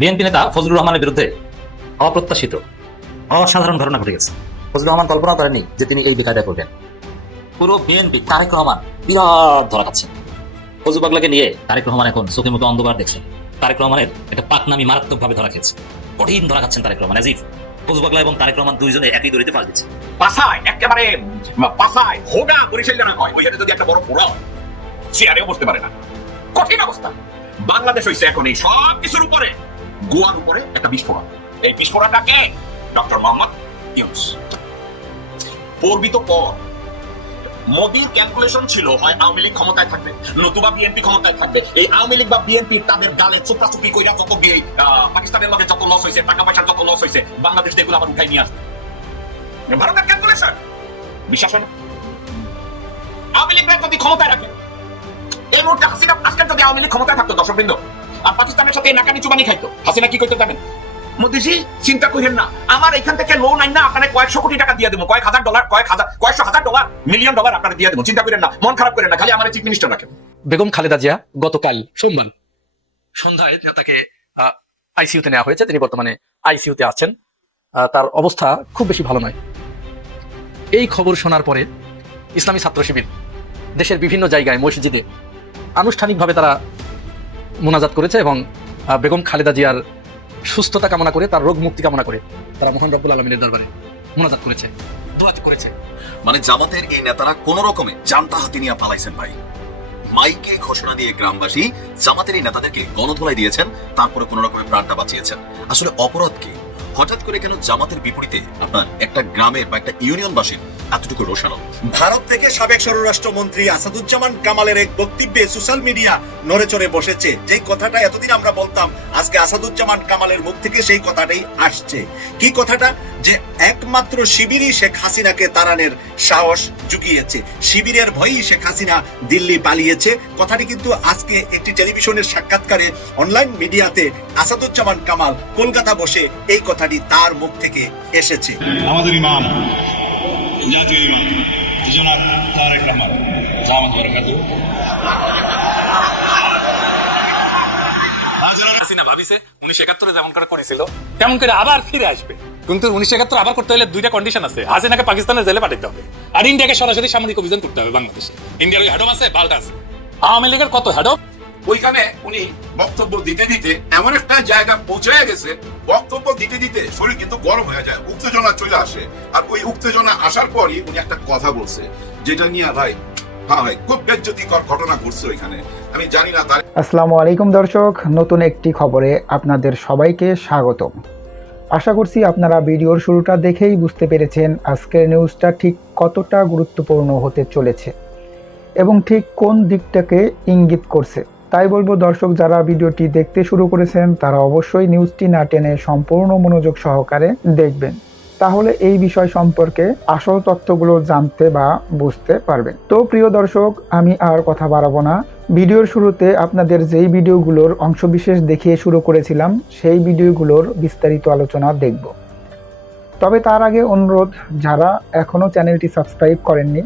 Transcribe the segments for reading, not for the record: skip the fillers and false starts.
BNP নেতা ফজলুর রহমানের বিরুদ্ধে অপ্রত্যাশিত অসাধারণ ঘটনা ঘটে গেছে। ফজলুর রহমান কল্পনা করেননি যে তিনি এই বেকায়দা করবেন। পুরো বিএনপি তারেক রহমান বিরাট ধরা খাচ্ছেন। ফজলু পাগলাকে নিয়ে তারেক রহমান এখন চোখে মুখে অন্ধকার দেখছেন। তারেক রহমানের একটা পাকনামি মারাত্মকভাবে ধরা খেয়েছে, কঠিন ধরা খাচ্ছেন তারেক রহমান। আজিফ ফজলু পাগলা এবং তারেক রহমান দুইজনে একই দড়িতে পাশ দিচ্ছে। পাশায় একেবারে পাশায় হোগা বরিশাল জানা হয়, ওইখানে যদি একটা বড় ফোড়া হয় চেয়ারেও বসতে পারে না। কঠিন অবস্থা। বাংলাদেশ হয়েছে এখন এই সব কিছুর উপরে গোয়ার উপরে একটা বিস্ফোরণ। এই বিস্ফোরণটাকে ডক্টর মোহাম্মদ ইউনূস পর্বিত পর মোদির ক্যালকুলেশন ছিল হয় আওয়ামী লীগ ক্ষমতায় থাকবে নতুবা বিএনপি ক্ষমতায় থাকবে। এই আওয়ামী লীগ বা বিএনপি তাদের গালে চোপড়াচুপি কইরা যত পাকিস্তানের মধ্যে যত লস হয়েছে, টাকা পয়সার যত লস হয়েছে, বাংলাদেশ এগুলো আবার উঠাই নিয়ে আসবে। ভারতের ক্যালকুলেশন বিশ্বাস হয় না। আওয়ামী লীগরা যদি ক্ষমতায় রাখে এই মুহূর্তে হাসিনা আজকে যদি আওয়ামী লীগ ক্ষমতায় থাকতো দর্শকবৃন্দ আর পাকিস্তানের সাথে নাকানি চুবানি খাইতো, হাসিনা কি করতে জানেন? মোদিজি চিন্তা করেন না, আমার এখান থেকে লোন আইন না আপনার কয়েকশো কোটি টাকা দিয়ে দেবো, কয়েকশো হাজার ডলার মিলিয়ন ডলার আপনার দিয়ে দেবো। চিন্তা করেন না, মন খারাপ করেন না, খালি আমার চিফ মিনিস্টার রাখেন। বেগম খালেদা জিয়া গতকাল সোমবার সন্ধ্যায় তাকে আইসিইউতে নেওয়া হয়েছে। তিনি বর্তমানে আইসিইউতে আছেন। তার অবস্থা খুব বেশি ভালো নয়। এই খবর শোনার পরে ইসলামী ছাত্র শিবির দেশের বিভিন্ন জায়গায় মসজিদে আনুষ্ঠানিকভাবে তারা মোনাজাত করেছে এবং বেগম খালেদা জিয়ার সুস্থতা কামনা করে, তার রোগ মুক্তি কামনা করে তারা মহান রব্বুল আলমিনের দরবারে মোনাজাত করেছে, দোয়া করেছে। মানে জামাতের এই নেতারা কোন রকমে জানতা হাতি নিয়ে পালাইছেন ভাই। মাইকে ঘোষণা দিয়ে গ্রামবাসী জামাতের এই নেতাদেরকে গণধোলাই দিয়েছেন, তারপরে কোন রকমের প্রাণটা বাঁচিয়েছেন। আসলে অপরাধ কি? হঠাৎ করে কেন জামাতের বিপরীতে আপনার একটা গ্রামের বা একটা ইউনিয়নবাসীর এতটুকু রোষানো? ভারত থেকে সাবেক স্বরাষ্ট্রমন্ত্রী আসাদুজ্জামান কামালের এক বক্তব্যে সোশ্যাল মিডিয়া নড়ে চড়ে বসেছে। যেই কথাটা এতদিন আমরা বলতাম, আজকে আসাদুজ্জামান কামালের মুখ থেকে সেই কথাটাই আসছে। কি কথাটা? যে একমাত্র শিবিরই শেখ হাসিনাকে তাড়ানোর সাহস জুগিয়েছে, শিবিরের ভয়েই শেখ হাসিনা দিল্লি পালিয়েছে। কথাটি কিন্তু আজকে একটি টেলিভিশনের সাক্ষাৎকারে অনলাইন মিডিয়াতে আসাদুজ্জামান কামাল কলকাতা বসে এই কথাটি তার মুখ থেকে এসেছে। আমাদের ইমাম, জাতীয় ইমাম জনাব তারেক রহমান জামাত বারাকাতুহু হাসিনা ভাবিছে 1971 যেমন করে করেছিল তেমন করে আবার ফিরে আসবে। কিন্তু 1971 আবার করতে হলে দুইটা কন্ডিশন আছে। হাসিনাকে পাকিস্তানের জেলে পাঠাতে হবে আর ইন্ডিয়াকে সরাসরি সামরিক অভিযান করতে হবে বাংলাদেশে। ইন্ডিয়ার ওই হেডম আছে, বাল্টা আছে। আওয়ামী লীগের কত হেডম? ওইখানে উনি বক্তব্য দিতে দিতে এমন একটা জায়গা পৌঁছে গেছে, বক্তব্য দিতে দিতে শরীর কিন্তু গরম হয়ে যায়, উত্তেজনা চলে আসে। আর ওই উত্তেজনা আসার পরই উনি একটা কথা বলছে যেটা নিয়ে ভাই খুব বেজ্জতিকর ঘটনা ঘটছে ওইখানে। আমি জানি না তার। আসসালামু আলাইকুম দর্শক, নতুন একটি খবরে আপনাদের সবাইকে স্বাগতম। আশা করছি আপনারা ভিডিওর শুরুটা দেখেই বুঝতে পেরেছেন আজকের নিউজটা ঠিক কতটা গুরুত্বপূর্ণ হতে চলেছে এবং ঠিক কোন দিকটাকে ইঙ্গিত করছে। তাই বলবো দর্শক, যারা ভিডিওটি দেখতে শুরু করেছেন তারা অবশ্যই নিউজটি না টেনে সম্পূর্ণ মনোযোগ সহকারে দেখবেন, তাহলে এই বিষয় সম্পর্কে আসল তথ্যগুলো জানতে বা বুঝতে পারবেন। তো প্রিয় দর্শক, আমি আর কথা বাড়াবো না। ভিডিওর শুরুতে আপনাদের যেই ভিডিওগুলোর অংশবিশেষ দেখিয়ে শুরু করেছিলাম সেই ভিডিওগুলোর বিস্তারিত আলোচনা দেখব। তবে তার আগে অনুরোধ, যারা এখনও চ্যানেলটি সাবস্ক্রাইব করেননি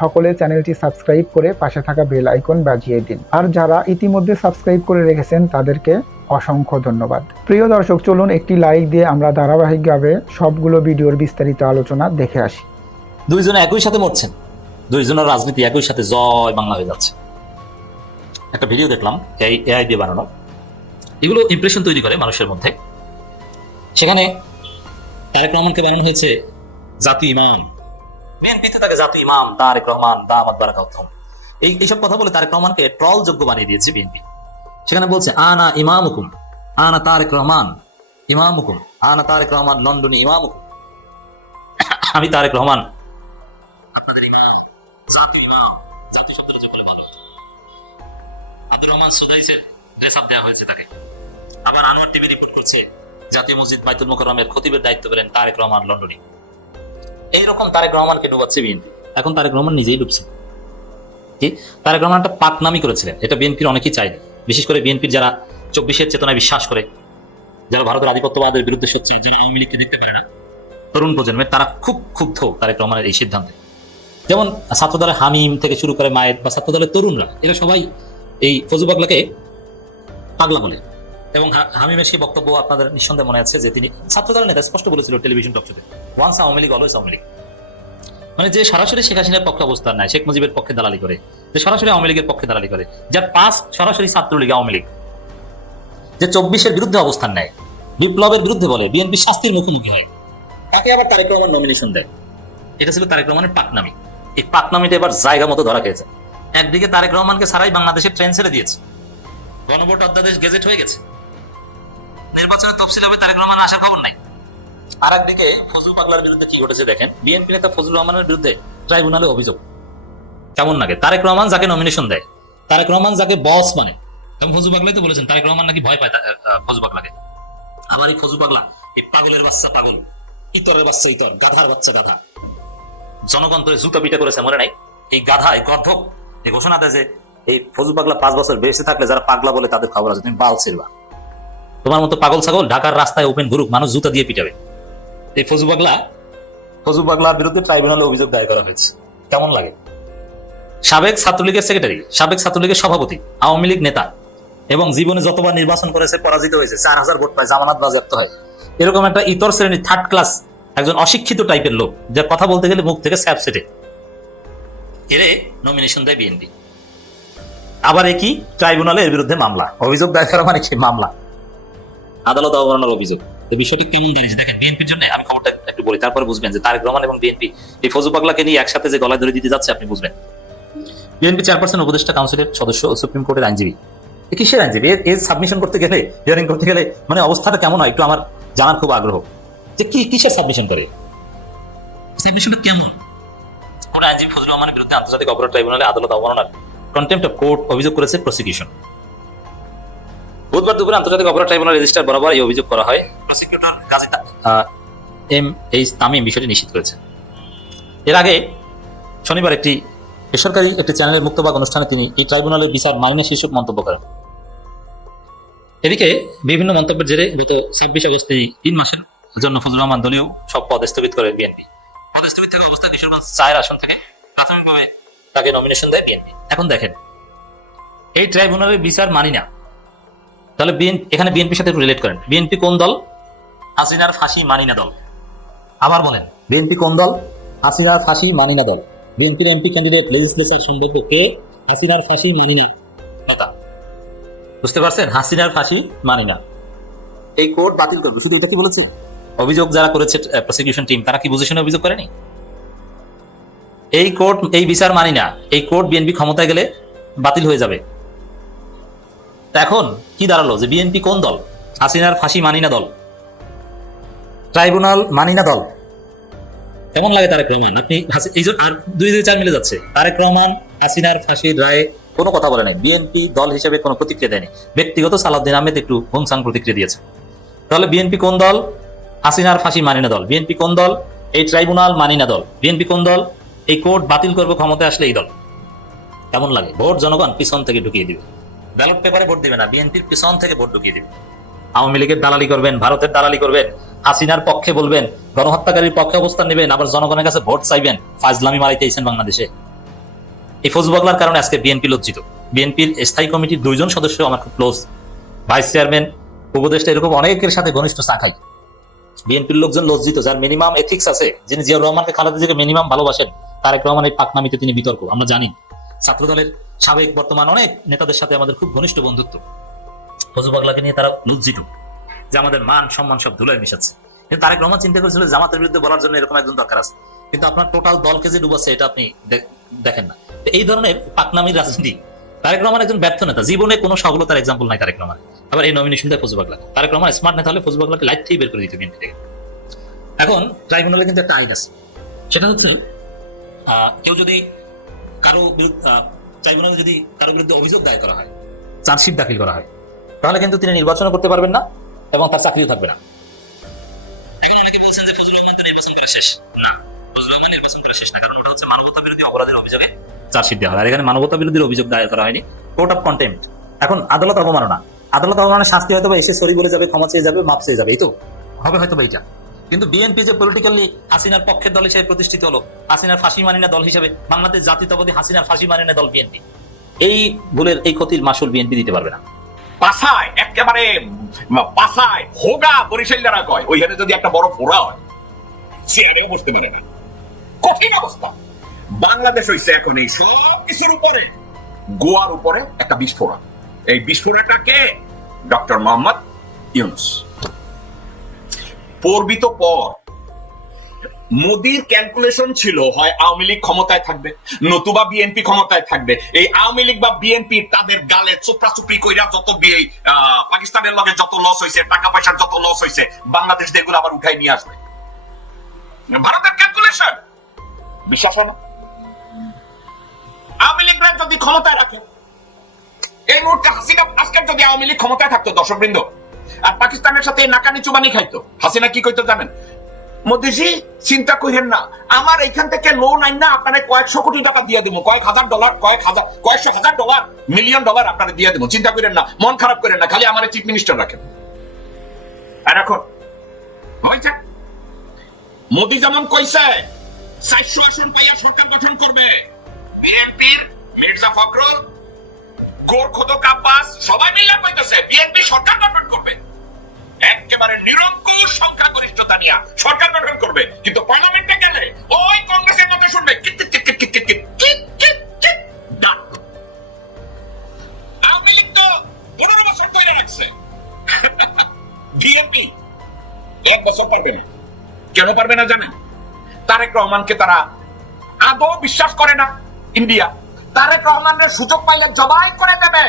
সকলে চ্যানেলটি সাবস্ক্রাইব করে পাশে থাকা বেল আইকন বাজিয়ে দিন। আর যারা ইতিমধ্যে সাবস্ক্রাইব করে রেখেছেন তাদেরকে অসংখ্য ধন্যবাদ। প্রিয় দর্শক, চলুন একটি লাইক দিয়ে আমরা ধারাবাহিকভাবে সবগুলো ভিডিওর বিস্তারিত আলোচনা দেখে আসি। দুইজনে একই সাথে মরছেন, দুইজনের রাজনীতি একই সাথে জয় বাংলা হয়ে যাচ্ছে। একটা ভিডিও দেখলাম এআই দিয়ে বানানো, এগুলো ইমপ্রেশন তৈরি করে মানুষের মধ্যে। সেখানে তারেক রহমানকে বানানো হয়েছে জাতীয় ইমাম, বিএনপিতে তাকে জাতীয় ইমাম তারেক রহমান দামাত বারাকাতুহু এইসব কথা বলে তারেক রহমানকে ট্রল যোগ্য বানিয়ে দিয়েছে বিএনপি। সেখানে বলছে আনা ইমামুকুম, আনা তারেক রহমান ইমামুকুম, আনা তারেক রহমান লন্ডনী ইমামুকুম। আমি তারেক রহমান আপনাদের ইমাম, জাতীয় ইমাম। জাতীয় শব্দটা যে বলে ভালো। আব্দুর রহমান সুদাইসের ড্রেস আপ দেওয়া হয়েছে তাকে। আবার আনোয়ার টিভি রিপোর্ট করছে জাতীয় মসজিদ বাইতুল মুকাররমের খতিবের দায়িত্ব পেলেন তারেক রহমান লন্ডনী। এইরকম তারেক রহমানকে ডুবাচ্ছে বিএনপি। এখন তারেক রহমান নিজেই ডুবছে। কি তারেক রহমান একটা পাকনামি করেছিলেন, এটা বিএনপির অনেকেই চাইবে। বিশেষ করে বিএনপির যারা 24-এর চেতনায় বিশ্বাস করে, যারা ভারতের আধিপত্যবাদের বিরুদ্ধে সোচ্চার, যারা আওয়ামী লীগকে দেখতে পারে না, তরুণ প্রজন্মের, তারা খুব ক্ষুব্ধ তারেক রহমানের এই সিদ্ধান্তে। যেমন ছাত্রদলের হামিম থেকে শুরু করে মায়ের বা ছাত্রদলের তরুণরা, এরা সবাই এই ফজলু পাগলাকে পাগলা বলে। এবং হামিমের সেই বক্তব্য আপনাদের নিঃসন্দেহে মনে আছে যে তিনি ছাত্রদলের নেতা স্পষ্ট বলেছিল টেলিভিশন টক শোতে, ওয়ান্স আওয়ামী লীগ অলওয়েজ আওয়ামী লীগ। মানে যে সরাসরি শেখ হাসিনার পক্ষে অবস্থান নেয়, শেখ মুজিবের পক্ষে দালালি করে, যে সরাসরি আওয়ামী লীগের পক্ষে দালালি করে, যার পাস সরাসরি ছাত্রলীগ আওয়ামী লীগ, যে 24-এর বিরুদ্ধে অবস্থান নেয়, বিপ্লবের বিরুদ্ধে বলে, বিএনপি শাস্তির মুখোমুখি হয়, তাকে আবার তারেক রহমান নমিনেশন দেয়। এটা ছিল তারেক রহমানের পাকনামি। এই পাকনামিটা এবার জায়গা মতো ধরা খেয়েছে। একদিকে তারেক রহমানকে ছাড়াই বাংলাদেশের ট্রেন ছেড়ে দিয়েছে, গণভোট অধ্যাদেশ গেজেট হয়ে গেছে, নির্বাচনের তফসিল হবে, তারেক রহমান আসার খবর নাই। আর একদিকে ফজলুল পাগলার বিরুদ্ধে কি ঘটেছে দেখেন, বিএনপি নেতা ফজলুর রহমানের বিরুদ্ধে ট্রাইব্যুনালে অভিযোগ। কেমন লাগে? তারেক রহমান যাকে নমিনেশন দেয়, তারেক রহমান যাকে বস মানে, এবং ফজলু পাগলাই তো বলেছেন তারেক রহমান নাকি ভয় পায় ফজলু পাগলাকে। আবার এই ফজলু পাগলা, এই পাগলের বাচ্চা পাগল, ইতরের বাচ্চা ইতর, গাধার বাচ্চা গাধা, জনগণ তো জুতা পিটা করেছে মনে নাই? এই গাধা, এই গর্ধক এই ঘোষণা দেয় যে এই ফজলু পাগলা 5 বছর বেঁচে থাকলে যারা পাগলা বলে তাদের খবর আছে, তুমি বাল ছিড়বা। তোমার মতো পাগল ছাগল ঢাকার রাস্তায় ওপেন ঘুরুক, মানুষ জুতা দিয়ে পিটাবে। এই ফজলু পাগলার বিরুদ্ধে ট্রাইব্যুনালে অভিযোগ দায়ের করা হয়েছে। কেমন লাগে? সাবেক ছাত্রলীগের সেক্রেটারি, সাবেক ছাত্রলীগের সভাপতি, আওয়ামী লীগ নেতা, এবং জীবনে যতবার নির্বাচন করেছে পরাজিত হয়েছে, 4000 ভোট পায়, জামানত বাজেয়াপ্ত হয়, এরকম একটা ইতর শ্রেণীর থার্ড ক্লাস একজন অশিক্ষিত টাইপের লোক, যার কথা বলতে গেলে মুখ থেকে স্যাপ সেটে, এরে নমিনেশন দেয় বিএনপি। আবার একই ট্রাইব্যুনালে এর বিরুদ্ধে মামলা, অভিযোগ দায়ের করা মানে কি? মামলা, আদালত অবমাননার অভিযোগ। এই বিষয়টি কেমন জিনিস দেখেন বিএনপির জন্য। আমি খবরটা একটু বলি, তারপরে বুঝবেন যে তারেক রহমান এবং বিএনপি এই ফজলু পাগলাকে নিয়ে একসাথে যে গলায় ধরে দিতে যাচ্ছে আপনি বুঝবেন। বিএনপি চেয়ারপারসন উপদেষ্টা কাউন্সিলের সদস্য ও সুপ্রিম কোর্টের আইনজীবী। কিসের আইনজীবী? এর সাবমিশন করতে গেলে, হিয়ারিং করতে গেলে মানে অবস্থাটা কেমন হয় একটু আমার জানার খুব আগ্রহ, যে কিসের সাবমিশন করে, সাবমিশনটা কেমন। কোর্ট আইনজীবী ফজলুর রহমানের বিরুদ্ধে আন্তর্জাতিক অপরাধ ট্রাইব্যুনালে আদালত অবমাননার কন্টেম্পট অফ কোর্ট অভিযোগ করেছে প্রসিকিউশন। বুধবার দুপুরে আন্তর্জাতিক অপরাধ ট্রাইব্যুনাল রেজিস্ট্রার বরাবর এই অভিযোগ করা হয়। প্রসিকিউটর গাজী এম.এইচ. তামিম বিষয়টি নিশ্চিত করেছেন। এর আগে শনিবার একটি বেসরকারি একটি চ্যানেলের মুক্তবাক অনুষ্ঠানে তিনি এই ট্রাইব্যুনালের বিচার মাইনে শীর্ষক মন্তব্য করেন। এদিকে বিভিন্ন মন্তব্যের জেরে গত 26 আগস্ট 3 মাসের জন্য ফজলুর রহমান দলীয় সব পদ স্থগিত করে বিএনপি। পদ স্থগিত থাকা অবস্থায় কিশোরগঞ্জ 4 আসন থেকে প্রাথমিকভাবে তাকে নমিনেশন দেয় বিএনপি। এখন দেখেন, এই ট্রাইব্যুনালের বিচার মানি না, তাহলে এখানে বিএনপির সাথে রিলেট করেন। বিএনপি কোন দল? হাসিনার ফাঁসি মানি না দল। আবার বলেন, বিএনপি কোন দল? হাসিনার ফাঁসি মানি না দল। বিএনপির এমপি ক্যান্ডিডেট লেজিসলেচার সম্ভাব্য কে? হাসিনার ফাঁসি মানি না নেতা। বুঝতে পারছেন? হাসিনার ফাঁসি মানি না, এই কোর্ট বাতিল করবে। শুধু এটা কি বলেছে? অভিযোগ যারা করেছে প্রসিকিউশন টিম, তারা কি বুঝে শুনে অভিযোগ করেনি? এই কোর্ট এই বিচার মানি না, এই কোর্ট বিএনপি ক্ষমতায় গেলে বাতিল হয়ে যাবে। এখন কি দাঁড়ালো যে বিএনপি কোন দল? হাসিনার ফাঁসি মানি না দল, ট্রাইব্যুনাল মানি না দল। কেমন লাগে তারেক রহমান? আপনি এই যে আর 2-4 মিলে যাচ্ছে। তারেক রহমান হাসিনার ফাঁসির রায়ে কোনো কথা বলে নাই, বিএনপি দল হিসেবে কোনো প্রতিক্রিয়া দেয়নি। ব্যক্তিগত সালাউদ্দিন আহমেদ একটু হোমসাং প্রতিক্রিয়া দিয়েছে। তাহলে বিএনপি কোন দল? হাসিনার ফাঁসি মানি না দল। বিএনপি কোন দল? এই ট্রাইব্যুনাল মানি না দল। বিএনপি কোন দল? এই কোর্ট বাতিল করবে ক্ষমতায় আসলে এই দল। কেমন লাগে? ভোট জনগণ পিছন থেকে ঢুকিয়ে দিবে, ব্যালট পেপারে ভোট দিবে না, বিএনপির পিছন থেকে ভোট ঢুকিয়ে দিবে। আওয়ামী লীগের দালালি করবেন, ভারতের দালালি করবেন, হাসিনার পক্ষে বলবেন, গণহত্যাকারীর পক্ষে অবস্থান নেবেন, আবার জনগণের কাছে ভোট চাইবেন। ফাজলামি মারাইতেছেন বাংলাদেশে। এই ফজলু পাগলার কারণে আজকে বিএনপি লজ্জিত। বিএনপির স্থায়ী কমিটির 2 জন সদস্য আমার খুব ক্লোজ, ভাইস চেয়ারম্যান, উপদেষ্টা, এরকম অনেকের সাথে ঘনিষ্ঠ চা খাই। বিএনপির লোকজন লজ্জিত, যার মিনিমাম এথিক্স আছে, যিনি জিয়াউর রহমানকে, খালেদা জিয়াকে মিনিমাম ভালোবাসেন। তারেক রহমান এই পাকনামিতে তিনি বিতর্ক, আমরা জানি। ছাত্রদলের সাবেক বর্তমান অনেক নেতাদের সাথে আমাদের খুব ঘনিষ্ঠ বন্ধুত্ব। ফজলু পাগলাকে নিয়ে তারা লজ্জিত যে আমাদের মান সম্মান সব ধুলায় মিশাচ্ছে। কিন্তু তারেক রহমান চিন্তা করেছিল জামাতের বিরুদ্ধে বলার জন্য এরকম একজন দরকার আছে, কিন্তু আপনার টোটাল দলকে যে ডুবাচ্ছে এটা আপনি দেখেন না। এই ধরনের পাকনামির রাজনীতি। তারেক রহমান একজন ব্যর্থ নেতা, জীবনে কোনো সফলতার এক্সাম্পল নাই তারেক রহমান। আবার এই নমিনেশন দেয় ফজলু পাগলা। তারেক রহমান স্মার্ট নেতা হলে ফজলু পাগলাকে লাইফ থেকে বের করে দিত বিএনপি থেকে। এখন ট্রাইব্যুনালে কিন্তু একটা আইন আছে, সেটা হচ্ছে কেউ যদি কারো ট্রাইব্যুনালে যদি কারো বিরুদ্ধে অভিযোগ দায়ের করা হয়, চার্জশিট দাখিল করা হয়, তাহলে কিন্তু তিনি নির্বাচন করতে পারবেন না এবং তার চাকরিও থাকবে না। এখন অনেকে বলছেন যে ফজলুর রহমান তো নির্বাচন করে শেষ। না, ফজলুর রহমান নির্বাচন করে শেষ না, কারণ ওটা হচ্ছে মানবতা বিরোধী অপরাধের অভিযোগে চার্জশিট দেওয়া হয়। আর এখানে মানবতা বিরোধী অভিযোগ দায়ের করা হয়নি, কোর্ট অফ কন্টেম্পট। এখন আদালত অবমাননা, আদালত অবমাননার শাস্তি হয়তো এসে সরি বলে যাবে, ক্ষমা চেয়ে যাবে, মাপ চেয়ে যাবে, এই তো হবে হয়তো এইটা। কিন্তু বিএনপি যে পলিটিক্যালি হাসিনার পক্ষের দল হিসেবে প্রতিষ্ঠিত হলো, হাসিনার ফাঁসি মানি না দল হিসেবে, বাংলাদেশ জাতীয়তাবাদী হাসিনার ফাঁসি মানি না দল বিএনপি, এই ভুলের এই ক্ষতির মাসুল বিএনপি দিতে পারবে না। পাছায় একেবারে পাছায় হোগা বরিশালীরা কয় ওইখানে যদি একটা বড় ফোড়া হয় চেয়ারে বসতে পারে না। কঠিন অবস্থা। বাংলাদেশ হইছে এখন এই সব কিছুর উপরে গোয়ার উপরে একটা বিস্ফোরণ। এই বিস্ফোরণটাকে ডক্টর মোহাম্মদ ইউনূস পর্বিত পর মোদির ক্যালকুলেশন ছিল হয় আওয়ামী লীগ ক্ষমতায় থাকবে নতুবা বিএনপি ক্ষমতায় থাকবে। এই আওয়ামী লীগ বা বিএনপি তাদের গালে চোপড়াচুপড়ি কইরা যত পাকিস্তানের লগে যত লস হয়েছে, টাকা পয়সার যত লস হয়েছে, বাংলাদেশ এগুলো আবার উঠাই নিয়ে আসবে। ভারতের ক্যালকুলেশন বিশ্বাস হয় না। আওয়ামী লীগরা যদি ক্ষমতায় রাখে, এই মুহূর্তে হাসিনা আজকের যদি আওয়ামী লীগ ক্ষমতায় থাকতো দর্শকবৃন্দ, আর পাকিস্তানের সাথে নাকানি চুবানি খাইতো, হাসিনা কি কইতো জানেন? মোদিজি চিন্তা করেন না, আমার এখান থেকে লোন আইন না আপনারা কয়েকশো কোটি টাকা দিয়ে দেবো, কয়েকশো হাজার ডলার মিলিয়ন ডলার আপনারা দিয়ে দেবো, চিন্তা করেন না, মন খারাপ করেন না, খালি আমার চিফ মিনিস্টার রাখেন। আর এখন হয়েছে মোদি যেমন কইছে 400 আসন পাইয়া সরকার গঠন করবে, বিএনপির মির্জা ফখরুল, গোর খোদক আব্বাস সবাই মিলে কইতেছে বিএনপি সরকার গঠন করবে, একেবারে নিরঙ্কুশ সংখ্যাগরিষ্ঠতা নিয়ে সরকার গঠন করবে। কিন্তু পার্লামেন্টে গেলে ওই কংগ্রেসের কথা শুনবে আওয়ামী লীগ তো 15 বছর তৈরি রাখছে, বিএনপি 1 বছর পারবে না। কেন পারবে না জানেন? তারেক রহমানকে তারা আদৌ বিশ্বাস করে না। ইন্ডিয়া তারেক রহমানের সুযোগ পাইলে জবাই করে দেবে।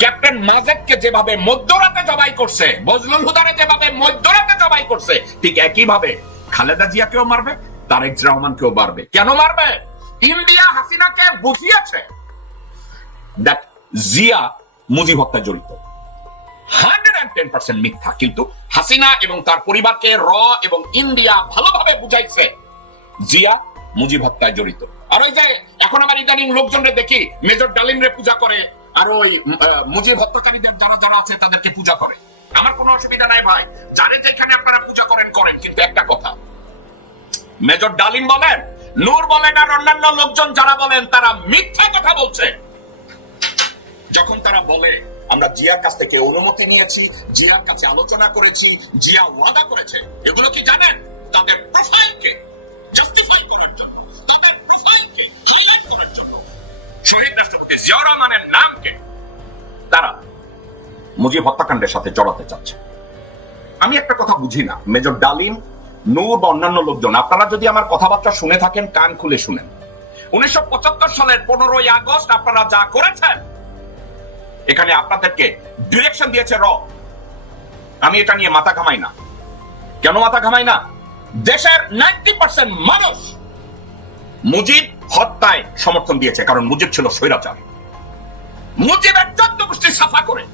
ক্যাপ্টেন মাজেদকে যেভাবে মধ্যরাতে জবাই করছে, বজলুল হুদারে যেভাবে মধ্যরাতে জবাই করছে, ঠিক একই ভাবে খালেদা জিয়াকেও মারবে, তারেক রহমানকেও মারবে। কেন মারবে? ইন্ডিয়া হাসিনাকে বুঝিয়েছে দ্যাট জিয়া মুজিব হত্যায় জড়িত। 110% মিথ্যা, কিন্তু হাসিনা এবং তার পরিবারকে এবং ইন্ডিয়া ভালোভাবে বুঝাইছে জিয়া মুজিব হত্যায় জড়িত। আর ওই যে এখন আমার ইদানিং লোকজনরে দেখি মেজর ডালিমরে পূজা করে, আর ওই মুজিব হত্যাকারীদের যারা যারা আছে তাদেরকে পূজা করে। আমার কোনো অসুবিধা নাই ভাই, যারে যেখানে আপনারা পূজা করেন, কিন্তু একটা কথা, মেজর ডালিম বলেন, নূর বলেন, আর অন্যান্য লোকজন যারা বলেন, তারা মিথ্যা কথা বলছে। যখন তারা বলে আমরা জিয়ার কাছ থেকে অনুমতি নিয়েছি, জিয়ার কাছে আলোচনা করেছি, জিয়া ওয়াদা করেছে, এগুলো কি জানেন? তাদের প্রোফাইলকে জাস্টিফাই করার জন্য, তাদের প্রোফাইলকে হাইলাইট করার জন্য, শহীদ রাষ্ট্রপতি জিয়াউর রহমানের নামকে তারা মুজিব হত্যাকাণ্ডের সাথে জড়াতে চাচ্ছে। আমি একটা কথা বুঝি না, মেজর ডালিম, নূর বা অন্যান্য লোকজন, আপনারা যদি আমার কথাবার্তা শুনে থাকেন, কান খুলে শুনেন। 1975 সালের 15ই আগস্ট আপনারা যা করেছেন, এখানে আপনাদেরকে ডিরেকশন দিয়েছে আমি এটা নিয়ে মাথা ঘামাই না। কেন মাথা ঘামাই না? দেশের 90% মানুষ মুজিব হত্যায় সমর্থন দিয়েছে, কারণ মুজিব ছিল স্বৈরাচার। মুজিবের 14 গোষ্ঠী সাফা করে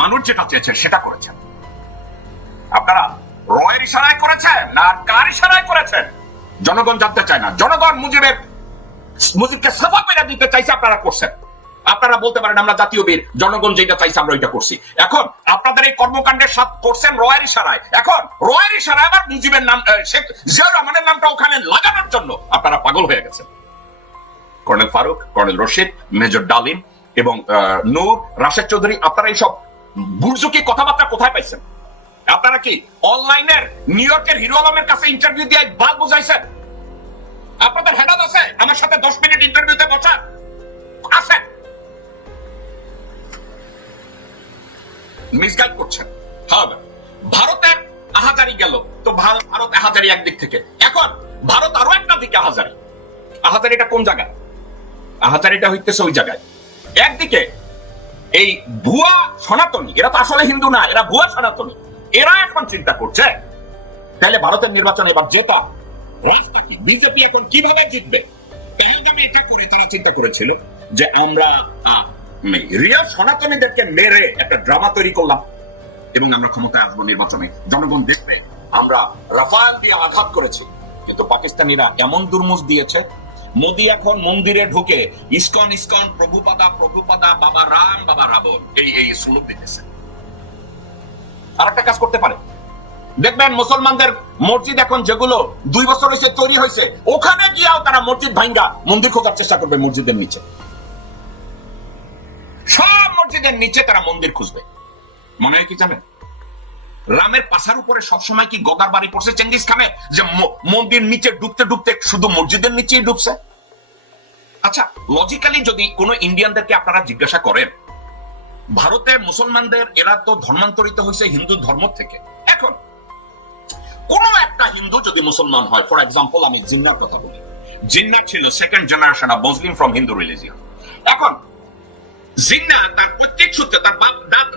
মানুষ যেটা চেয়েছে সেটা করেছেন। আপনারা রয়ের ইশারায় করেছেন না কার ইশারায় করেছেন জনগণ জানতে চায় না। জনগণ মুজিবকে সাফা করে দিতে চাইছে, আপনারা করছেন। আপনারা বলতে পারেন আমরা জাতীয় বীর, জনগণ যেটা চাইছে আমরা ওইটা করছি। এখন আপনাদের এই কর্মকাণ্ডের সাথে করছেন রয়ের ইশারায়, এখন রয়ের ইশারায় আবার মুজিবের নাম, শেখ জিয়াউর রহমানের নামটা ওখানে লাগানোর জন্য আপনারা পাগল হয়ে গেছেন। Colonel Farooq, colonel Rashid, major Dalim এবং নূর, রাশেদ চৌধুরী, আপনারা এইসব বুর্জুকি কথাবার্তা কোথায় পাইছেন? আপনারা কি অনলাইনের নিউ ইয়র্কের হিরো আলমের কাছে ইন্টারভিউ দিয়ে বাল বুঝাইছেন? আপনাদের হেডাল আছে আমার সাথে 10 মিনিট ইন্টারভিউতে বসা আছে? মিসগাইড করছেন। ভারতের আহাজারি গেল তো, ভারত আহাজারি একদিক থেকে, এখন ভারত আরো একটা দিকে আহাজারি। আহাজারিটা কোন জায়গায়? আহাজারিটা হইতেছে ওই জায়গায়, একদিকে এই ভুয়া সনাতনী, এরা তো আসলে হিন্দু না, এরা ভুয়া সনাতনী, এরা এখন চিন্তা করছে তাহলে ভারতের নির্বাচনে এবার জেতা রাস্তা কি, বিজেপি এখন কিভাবে জিতবে। পেহেলগামে এটা করে তারা চিন্তা করেছিল যে আমরা রিয়াল সনাতনীদেরকে মেরে একটা ড্রামা তৈরি করলাম এবং আমরা ক্ষমতায় আসবো নির্বাচনে, জনগণ দেখবে আমরা রাফায়েল দিয়ে আঘাত করেছি। কিন্তু পাকিস্তানিরা এমন দুর্মুষ দিয়েছে, মোদি এখন মন্দিরে ঢুকে ইসকন ইসকন, প্রভুপাদা প্রভুপাদা, বাবা রাম বাবা রাবণ এই স্লোক দিতেছে। আর একটা কাজ করতে পারে, দেখবেন মুসলমানদের মসজিদ এখন যেগুলো 2 বছর হয়েছে তৈরি হয়েছে, ওখানে গিয়াও তারা মসজিদ ভাঙ্গা মন্দির খোঁজার চেষ্টা করবে মসজিদের নিচে। সব মসজিদ মসজিদের নিচে তারা মন্দির খুঁজবে। মনে হয় কি জানেন, রামের পাশার উপরে সবসময় কি গদার বাড়ি পড়ছে চেঙ্গিস খানে, যে মন্দির নিচে ডুবতে ডুবতে শুধু মসজিদের নিচেই ডুবছে? আচ্ছা, লজিক্যালি যদি কোনো ইন্ডিয়ানদেরকে আপনারা জিজ্ঞাসা করেন, ভারতের মুসলমানদের এরা তো ধর্মান্তরিত হয়েছে হিন্দু ধর্ম থেকে। এখন কোন একটা হিন্দু যদি মুসলমান হয়, ফর এক্সাম্পল আমি জিন্নার কথা বলি, জিন্না ছিল second generation of Muslim from Hindu religion. এখন জিন্না তার প্রত্যেক সূত্রে তার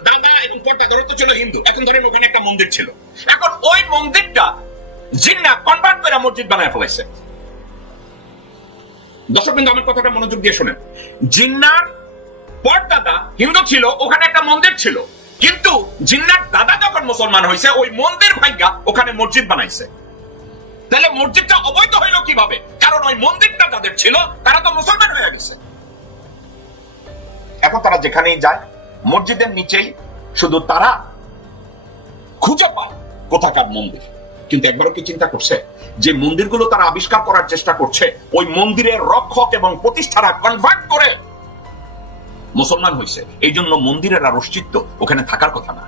দাদা এবং পর্দাদারও তো ছিল হিন্দু। এখন ধরেন ওখানে একটা মন্দির ছিল, এখন ওই মন্দিরটা জিন্না কনভার্ট করে মসজিদ বানায় ফেলাইছে। দর্শক বিন্দু আমার কথাটা মনোযোগ দিয়ে শোনেন, জিন্নার পর্দাদা হিন্দু ছিল, ওখানে একটা মন্দির ছিল, কিন্তু জিন্নার দাদা যখন মুসলমান হয়েছে ওই মন্দির ভাঙ্গা ওখানে মসজিদ বানাইছে। তাহলে মসজিদটা অবৈধ হইল কিভাবে? কারণ ওই মন্দিরটা যাদের ছিল তারা তো মুসলমান হয়ে গেছে। এখন তারা যেখানেই যায় মসজিদের নিচেই শুধু তারা খুঁজে পায় কোথাকার মন্দির। কিন্তু একবারও কি চিন্তা করছে যে মন্দিরগুলো তারা আবিষ্কার করার চেষ্টা করছে, ওই মন্দিরের রক্ষক এবং প্রতিষ্ঠারা কনভার্ট করে মুসলমান হয়েছে, এই জন্য মন্দিরের আর অস্তিত্ব ওখানে থাকার কথা না।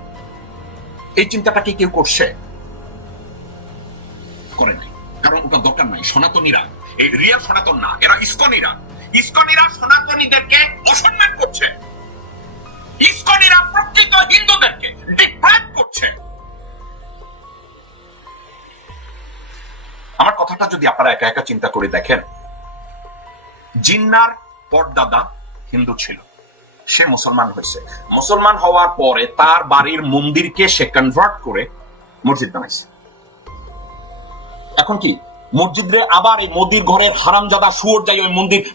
এই চিন্তাটা কি কেউ করছে? করে নাই, কারণ ওটা দরকার নাই। সনাতনীরা এই রিয়াল সনাতন না, এরা ইসকনিরা। ইসকনিরা সনাতনীদেরকে অসম্মান করছে, ইসকনিরা প্রকৃত হিন্দুদেরকে ডিপ্রাইভ করছে। আমার কথাটা যদি আপনারা একা একা চিন্তা করে দেখেন, জিন্নার পরদাদা হিন্দু ছিল, সে মুসলমান হয়েছে, মুসলমান হওয়ার পরে তার বাড়ির মন্দিরকে সে কনভার্ট করে মসজিদ বানাইছে। এখন কি মসজিদে আবার এই মোদির ঘরের হারামজাদা শুয়োর যাই ওই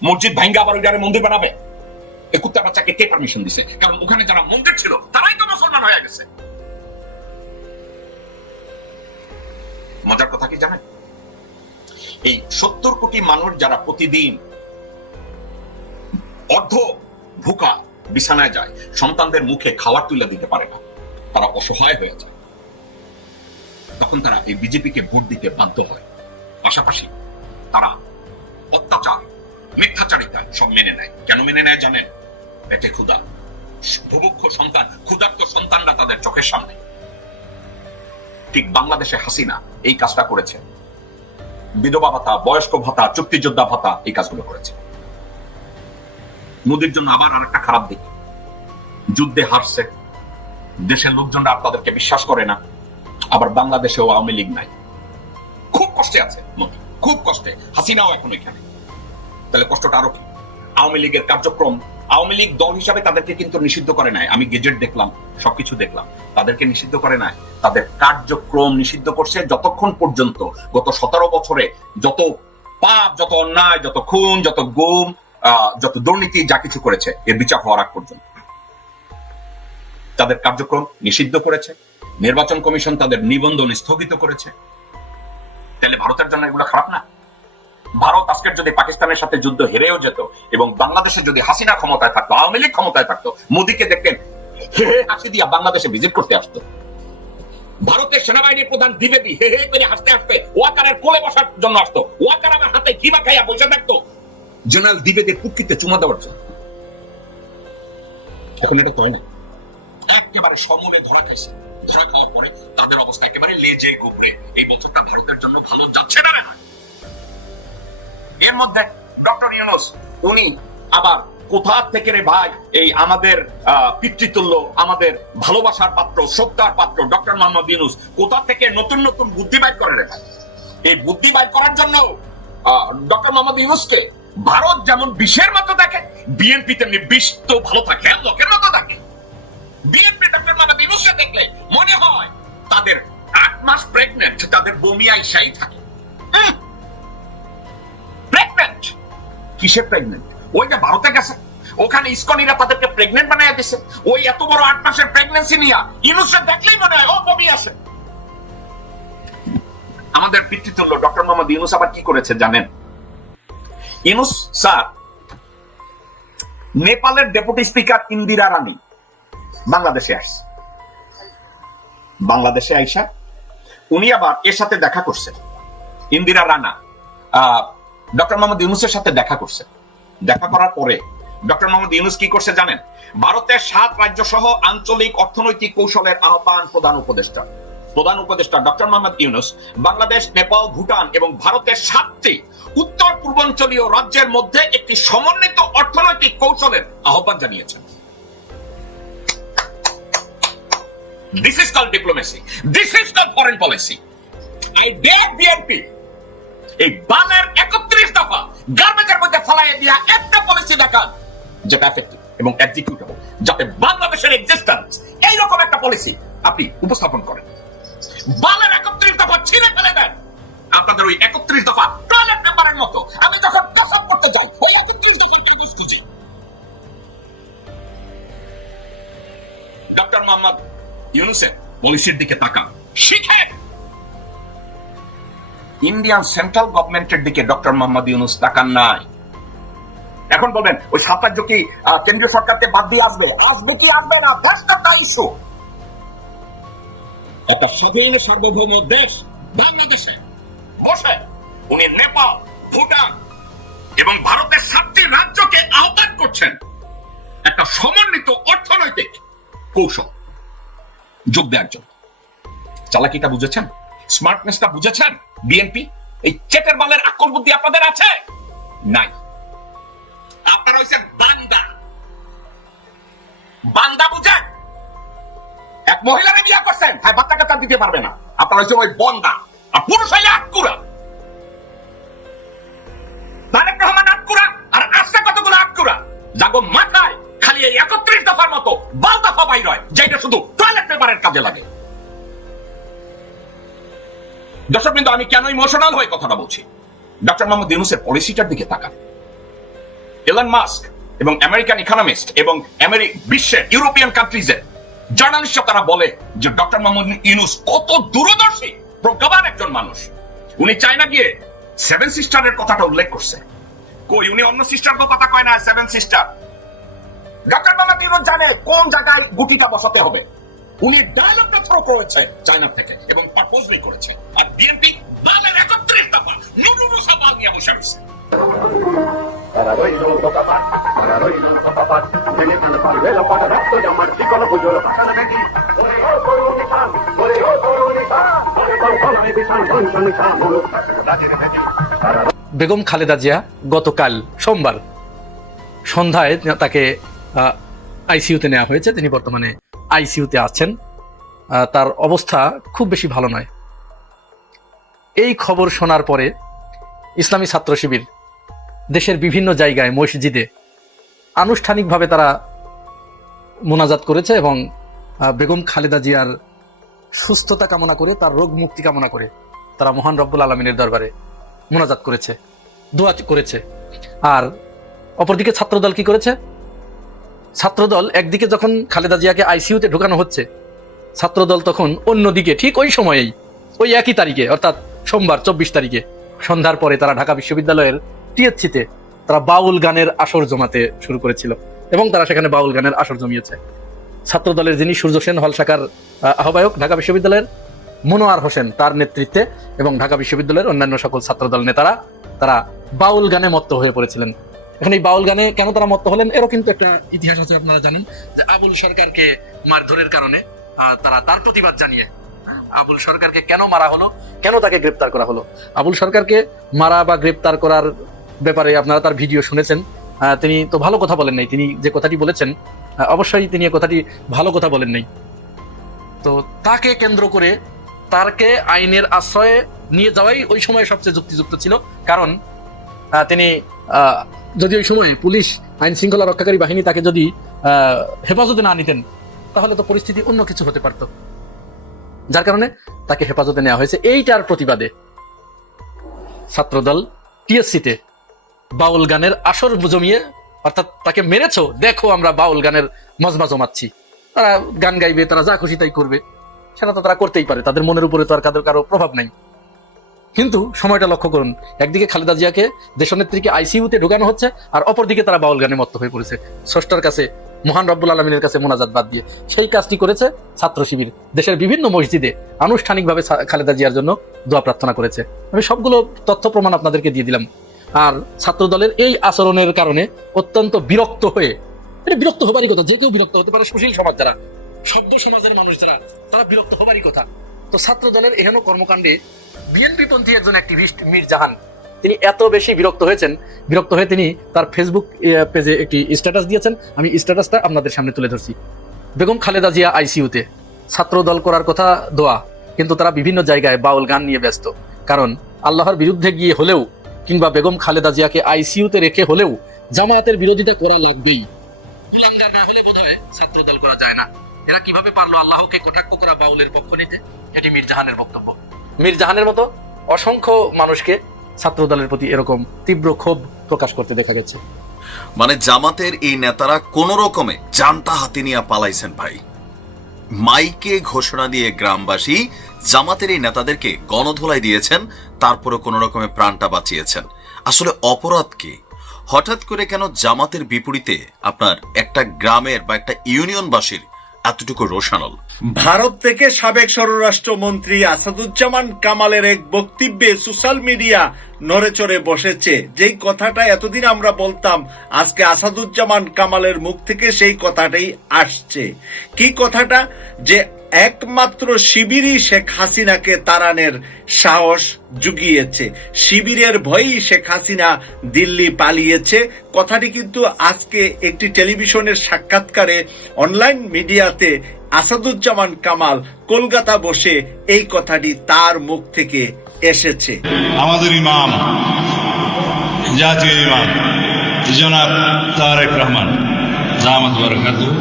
মসজিদ ভাঙ্গা আবার ওই মন্দির বানাবে? এই কুত্তা বাচ্চাকে কে পারমিশন দিছে? কারণ ওখানে যারা মন্দির ছিল তারাই তো মুসলমান হয়ে গেছে। মজার কথা কি জানেন, এই 70 কোটি মানুষ যারা প্রতিদিন অর্ধ ভুকা বিছানায় যায়, সন্তানদের মুখে খাবার তুলে দিতে পারে না, তারা অসহায় হয়ে যায়, তখন তারা এই বিজেপিকে ভোট দিতে বাধ্য হয়। পাশাপাশি তারা অত্যাচার, মিথ্যাচারিতা সব মেনে নেয়। কেন মেনে নেয় জানেন? পেটে ক্ষুধা, বুভুক্ষ সন্তান, ক্ষুধার্ত সন্তানরা তাদের চোখের সামনে। ঠিক বাংলাদেশে হাসিনা এই কাজটা করেছে, বিধবা ভাতা, বয়স্ক ভাতা, চুক্তিযোদ্ধা ভাতা এই কাজগুলো করেছে। মোদির জন্য আবার আরেকটা খারাপ দিক, যুদ্ধে হারছে, দেশের লোকজনরা আর তাদেরকে বিশ্বাস করে না। আবার বাংলাদেশেও আওয়ামী লীগ নাই, খুব কষ্টে আছে মোদি, খুব কষ্টে। হাসিনাও এখন এখানে, তাহলে কষ্টটা আরো কি? আওয়ামী লীগের কার্যক্রম, আওয়ামী লীগ দল হিসাবে তাদেরকে কিন্তু নিষিদ্ধ করে নাই, আমি গেজেট দেখলাম, সবকিছু দেখলাম, তাদেরকে নিষিদ্ধ করে নাই, তাদের কার্যক্রম নিষিদ্ধ করছে যতক্ষণ পর্যন্ত গত 17 বছরে যত পাপ, যত অন্যায়, যত খুন, যত গুম, যত দুর্নীতি যা কিছু করেছে এর বিচার হওয়ার আগ পর্যন্ত তাদের কার্যক্রম নিষিদ্ধ করেছে। নির্বাচন কমিশন তাদের নিবন্ধন স্থগিত করেছে। তাহলে ভারতের জন্য এগুলো খারাপ না? ভারত আজকের যদি পাকিস্তানের সাথে যুদ্ধ হেরেও যেত এবং বাংলাদেশে যদি হাসিনা ক্ষমতায় থাকতো, আওয়ামী লীগ ক্ষমতায় থাকতো, মোদীকে দেখতেন হে হে হাসি দিয়া বাংলাদেশে ভিজিট করতে আসতো। ভারতের সেনাবাহিনীর প্রধান দ্বিবেদী হে হে করে হাসতে হাসতে ওয়াকারের কোলে বসার জন্য আসতো, ওয়াকার আমার হাতে ঘিমা খাইয়া বসে থাকতো জেনারেল দ্বিবেদীর কুক্ষিতে চুমা দেওয়ার জন্য। এখন এটা তো হয় না, একেবারে সমূলে ধরা খাইছে। ধরা খাওয়ার পরে তাদের অবস্থা একেবারে লেজে গোবরে। এই বছরটা ভারতের জন্য ভালো যাচ্ছে না। এর মধ্যে ডক্টর ইউনূস উনি আবার কোথা থেকে রে ভাই এই আমাদের পিতৃতুল্য, আমাদের ভালোবাসার পাত্র, শ্রদ্ধার পাত্র ডক্টর মোহাম্মদ ইউনূস কোথা থেকে নতুন নতুন বুদ্ধি বাইর করে রেখা। এই বুদ্ধি বাইর করার জন্য ডক্টর মোহাম্মদ ইউনূসকে ভারত যেমন বিষের মতো দেখে, বিএনপি তেমনি বিষ তো ভালো থাকে, লোকের মতো থাকে। বিএনপি ডক্টর মোহাম্মদ ইউনূসকে দেখলে মনে হয় তাদের 8 মাস প্রেগনেন্ট, তাদের বমি আইসাই থাকে। প্রেগনেন্ট কিসে প্রেগনেন্ট? ওই যে ভারতে গেছে, ওখানে ইসকনিরা তাদেরকে প্রেগনেন্ট বানায় দিছে। ওই এত বড় 8 মাসের প্রেগন্যান্সি নিয়ে ইউনূসকে দেখলেই মনে হয় ও বমি আসে। আমাদের পিতৃতুল্য ডক্টর মোহাম্মদ ইউনূস আবার কি করেছে জানেন? ইউনূস স্যার নেপালের ডেপুটি স্পিকার ইন্দিরা রানী বাংলাদেশে আসছে। বাংলাদেশে আইসা উনি আবার এর সাথে দেখা করছেন, ইন্দিরা রানা ডক্টর মোহাম্মদ ইউনূসের সাথে দেখা করছে। দেখা করার পরে ডক্টর মোহাম্মদ ইউনূস কি করছে জানেন? ভারতের 7 রাজ্য সহ আঞ্চলিক অর্থনৈতিক কৌশলের আহ্বান প্রধান উপদেষ্টা ডক্টর মোহাম্মদ ইউনূস বাংলাদেশ, নেপাল, ভুটান এবং ভারতের 7টি উত্তর পূর্বাঞ্চলীয় রাজ্যের মধ্যে একটি সমন্বিত অর্থনৈতিক কৌশলের আহ্বান জানিয়েছেন। This is called diplomacy. This is called foreign policy. I dare BNP এই বালের 31 দফা গার্বেজের মধ্যে ফেলাইয়ে দিয়া একটা পলিসি দেখান যেটা এফেক্টিভ এবং এক্সিকিউটেবল, যাতে বাংলাদেশের এক্সিস্টেন্স এইরকম একটা পলিসি আপনি উপস্থাপন করেন। বালের 31 দফা ছিঁড়ে ফেলে দেন। আপনাদের ওই 31 দফা টয়লেট পেপারের মতো। আমি যখন কসম করতে যাই ওই 31 দফার কাগজ খুঁজি। ডক্টর মোহাম্মদ ইউনূসের পলিসির দিকে তাকান, শিখেন। ইন্ডিয়ান সেন্ট্রাল গভর্নমেন্টের দিকে ডক্টর মোহাম্মদ ইউনূস তাকান নাই। এখন বলবেন ওই 7 রাজ্য কি কেন্দ্রীয় সরকারকে বাদ দিয়ে আসবে কি আসবে না, দ্যাটস নট দ্য ইস্যু। একটা স্বাধীন সার্বভৌম দেশ বাংলাদেশে বসে উনি নেপাল, ভুটান এবং ভারতের 7টি রাজ্যকে আহ্বান করছেন একটা সমন্বিত অর্থনৈতিক কৌশল যোগ দেওয়ার জন্য। চালাকিটা বুঝেছেন? স্মার্টনেসটা বুঝেছেন? বিএনপি এই চেটের বালের আকল বুদ্ধি আপনাদের আছে নাই। আপনারা হইছেন বান্দা বুঝেন? এক মহিলারে বিয়ে করছেন, তাই বাচ্চা কাচ্চা দিতে পারবে না। আপনারা হইছেন ওই বন্দা। আর পুরুষ হইলে আটকুরা। তারেক রহমান আটকুরা, আর আসছে কতগুলো আটকুরা যাগো মাথায় খালি এই 31 দফার মতো বাল দফা বাইর হয়, যেটা শুধু টয়লেট পেপারের কাজে লাগে। দর্শক বিন্দু, আমি কেন ইমোশনাল হয়ে কথাটা বলছি? ডক্টর মোহাম্মদ ইউনূসের পলিসিটার দিকে তাকান। এলন মাস্ক এবং আমেরিকান ইকোনমিস্ট এবং বিশ্বের ইউরোপিয়ান কান্ট্রিজের জার্নালিস্ট তারা বলে যে ডক্টর মোহাম্মদ ইউনূস কত দূরদর্শী প্রজ্ঞাবান একজন মানুষ। উনি চায়না গিয়ে 7 সিস্টারের কথাটা উল্লেখ করছে। কই, উনি অন্য সিস্টারদের কথা কয় না। 7 সিস্টার ডক্টর মোহাম্মদ ইউনূস জানে কোন জায়গায় গুটিটা বসাতে হবে। উনি ডায়লগটা থ্রো করেছে চায়না থেকে এবং পারপোজলি করেছে। আর বিএনপি বালের 31 দফা নুরুনু সাবাল নিয়ে বসে আছে। বেগম খালেদা জিয়া গতকাল সোমবার সন্ধ্যায় তাকে আইসিইউতে নেওয়া হয়েছে। তিনি বর্তমানে আইসিইউতে আছেন। তার অবস্থা খুব বেশি ভালো নয়। এই খবর শোনার পরে ইসলামী ছাত্র শিবির দেশের বিভিন্ন জায়গায় মসজিদে আনুষ্ঠানিকভাবে তারা মোনাজাত করেছে এবং বেগম খালেদা জিয়ার সুস্থতা কামনা করে, তার রোগ মুক্তি কামনা করে তারা মহান রব্বুল আলমিনের দরবারে মোনাজাত করেছে, দোয়া করেছে। আর অপরদিকে ছাত্রদল কি করেছে? ছাত্রদল একদিকে যখন খালেদা জিয়াকে আইসিইউতে ঢোকানো হচ্ছে, ছাত্রদল তখন অন্যদিকে ঠিক ওই সময়েই ওই একই তারিখে অর্থাৎ সোমবার 24 তারিখে সন্ধ্যার পরে তারা ঢাকা বিশ্ববিদ্যালয়ের টিএসসিতে তারা বাউল গানের আসর জমাতে শুরু করেছিল এবং তারা সেখানে বাউল গানের আসর জমিয়েছে। ছাত্রদলের যিনি সূর্য সেন হল শাখার আহ্বায়ক ঢাকা বিশ্ববিদ্যালয়ের মনোয়ার হোসেন, তার নেতৃত্বে এবং ঢাকা বিশ্ববিদ্যালয়ের অন্যান্য সকল ছাত্রদল নেতারা তারা বাউল গানে মত্ত হয়ে পড়েছিলেন। এখানে এই বাউল গানে কেন তারা মত্ত হলেন, এরও কিন্তু একটা ইতিহাস আছে। আপনারা জানেন যে আবুল সরকারকে মারধরের কারণে তারা তার প্রতিবাদ জানিয়ে আবুল সরকারকে কেন মারা হলো, কেন তাকে গ্রেপ্তার করা হলো। আবুল সরকারকে মারা বা গ্রেপ্তার করার ব্যাপারে আপনারা তার ভিডিও শুনেছেন। তিনি তো ভালো কথা বলেন নাই। তিনি যে কথাটি বলেছেন, অবশ্যই তিনি এই কথাটি ভালো কথা বলেন নাই। তো তাকে কেন্দ্র করে তাকে আইনের আশ্রয়ে নিয়ে যাওয়াই ওই সময় সবচেয়ে যুক্তিযুক্ত ছিল। কারণ তিনি যদি ওই সময় পুলিশ, আইন শৃঙ্খলা রক্ষাকারী বাহিনী তাকে যদি হেফাজতে না নিতেন, তাহলে তো পরিস্থিতি অন্য কিছু হতে পারত। যার কারণে তাকে হেফাজতে নেওয়া হয়েছে। এইটার প্রতিবাদে ছাত্রদল টিএসসিতে বাউল গানের আসর জমিয়ে, অর্থাৎ তাকে মেরেছো, দেখো আমরা বাউল গানের মজমা জমাচ্ছি। তারা গান গাইবে, তারা যা খুশি তাই করবে, সেটা তো তারা করতেই পারে, তাদের মনের উপরে তো আর কারো প্রভাব নাই। কিন্তু সময়টা লক্ষ্য করুন, একদিকে খালেদা জিয়াকে দেশনেত্রীকে আইসিইউতে ঢোকানো হচ্ছে, আর অপরদিকে তারা বাউল গানে মত্ত হয়ে পড়েছে স্রষ্টার কাছে, মহান রব্বুল আলমিনের কাছে মোনাজাত বাদ দিয়ে। সেই কাজটি করেছে ছাত্র শিবির। দেশের বিভিন্ন মসজিদে আনুষ্ঠানিকভাবে খালেদা জিয়ার জন্য দোয়া প্রার্থনা করেছে। আমি সবগুলো তথ্য প্রমাণ আপনাদেরকে দিয়ে দিলাম। আর ছাত্র দলের এই আচরণের কারণে অত্যন্ত বিরক্ত হয়ে, এটা বিরক্ত হবারই কথা, যে কেউ বিরক্ত হতে পারে, সুশীল সমাজ যারা, সভ্য সমাজের মানুষ যারা, তারা বিরক্ত হবারই কথা। তো ছাত্র দলের এহেন কর্মকাণ্ডে বিএনপি পন্থী একজন অ্যাক্টিভিস্ট মীর জাহান, তিনি এত বেশি বিরক্ত হয়ে তিনি তার ফেসবুক পেজে একটি স্ট্যাটাস দিয়েছেন। আমি স্ট্যাটাসটা আপনাদের সামনে তুলে ধরছি। বেগম খালেদা জিয়া আইসিইউতে, ছাত্র দল করার কথা দোয়া, কিন্তু তারা বিভিন্ন জায়গায় বাউল গান নিয়ে ব্যস্ত। কারণ আল্লাহর বিরুদ্ধে গিয়ে হলেও কিংবা বেগম খালেদা জিয়াকে আইসিইউতে রেখে হলেও জামায়াতের বিরোধিতা করা লাগবেই। কুলাঙ্গার না হলে বোধহয় ছাত্র দল করা যায় না। এরা কিভাবে পারলো আল্লাহকে কটাক্ষ করা বাউলের পক্ষ নিতে? এটি মীর জাহানের বক্তব্য। মীর জাহানের মতো অসংখ্য মানুষকে ছাত্র দলের প্রতি এরকম তীব্র ক্ষোভ প্রকাশ করতে দেখা গেছে। মানে জামাতের এই নেতারা কোন রকমে জানতা হাতে নিয়ে পালাইছেন ভাই। মাইকে ঘোষণা দিয়ে গ্রামবাসী জামাতের এই নেতাদেরকে গণধোলাই দিয়েছেন, তারপরে কোন রকমে প্রাণটা বাঁচিয়েছেন। আসলে অপরাধ কি? হঠাৎ করে কেন জামাতের বিপরীতে আপনার একটা গ্রামের বা একটা ইউনিয়নবাসীর এতটুকু রোশানল? ভারত থেকে সাবেক স্বরাষ্ট্রমন্ত্রী আসাদুজ্জামান কামালের এক বক্তব্যে সোশ্যাল মিডিয়া নড়েচড়ে বসেছে। যেই কথাটা এতদিন আমরা বলতাম, আজকে আসাদুজ্জামান কামালের মুখ থেকে সেই কথাটাই আসছে। কি কথাটা? যে একমাত্র শিবিরই শেখ হাসিনাকে তাড়ানোর সাহস জুগিয়েছে, শিবিরের ভয়েই শেখ হাসিনা দিল্লি পালিয়েছে। কথাটি কিন্তু আজকে একটি টেলিভিশনের সাক্ষাৎকারে অনলাইন মিডিয়াতে আসাদুজ্জামান কামাল কলকাতা বসে এই কথাটি তার মুখ থেকে এসেছে। আমাদের ইমাম, জাতীয় ইমাম জনাব তারেক রহমান দামাত বারাকাতুহু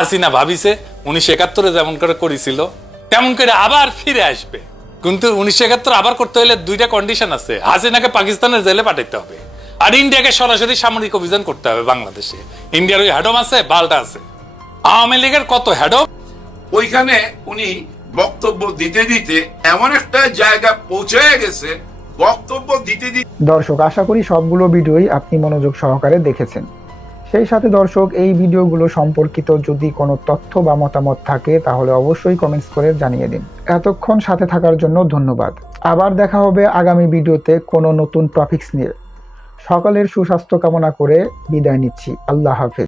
হাসিনা ভাবিছে 1971 যেমন করে করেছিল তেমন করে আবার ফিরে আসবে, কিন্তু 1971 আবার করতে হলে দুইটা কন্ডিশন আছে। হাসিনাকে পাকিস্তানের জেলে পাঠাইতে হবে, আর ইন্ডিয়াকে সরাসরি সামরিক অভিযান করতে হবে বাংলাদেশে। ইন্ডিয়ার ওই হেডম আছে, বালটা আছে। আওয়ামী লীগের কত হেডম, ওইখানে উনি বক্তব্য দিতে দিতে এমন একটা জায়গা পৌঁছে গেছে, বক্তব্য দিতে দিতে। দর্শক, আশা করি সবগুলো ভিডিওই আপনি মনোযোগ সহকারে দেখেছেন। সেই সাথে দর্শক, এই ভিডিওগুলো সম্পর্কিত যদি কোনো তথ্য বা মতামত থাকে তাহলে অবশ্যই কমেন্টস করে জানিয়ে দিন। এতক্ষণ সাথে থাকার জন্য ধন্যবাদ। আবার দেখা হবে আগামী ভিডিওতে কোনো নতুন টপিকস নিয়ে। সকলের সুস্বাস্থ্য কামনা করে বিদায় নিচ্ছি। আল্লাহ হাফেজ।